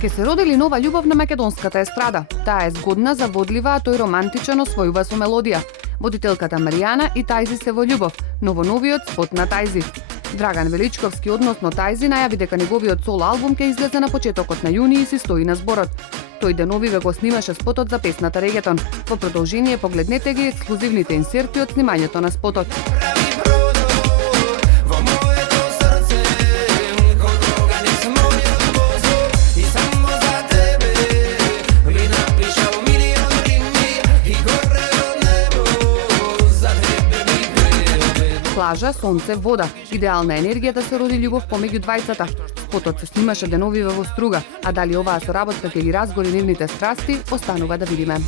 Ке се роди ли нова љубов на македонската естрада? Таа е згодна, заводлива, а тој романтичен освојува со мелодија. Водителката Маријана и Тајзи се во љубов, но во новиот спот на Тајзи. Драган Величковски односно Тајзи најави дека неговиот соло албум ќе излезе на почетокот на јуни и си стои на зборот. Тој деновиве го снимаше спотот за песната Регетон. Во продолжение погледнете ги ексклузивните инсерти од снимањето на спотот. Плажа, сонце, вода. Идеална енергија да се роди љубов помеѓу двајцата. Спотот се снимаше деновиве во Струга, а дали оваа соработка ќе ги разгори нивните страсти, останува да видиме.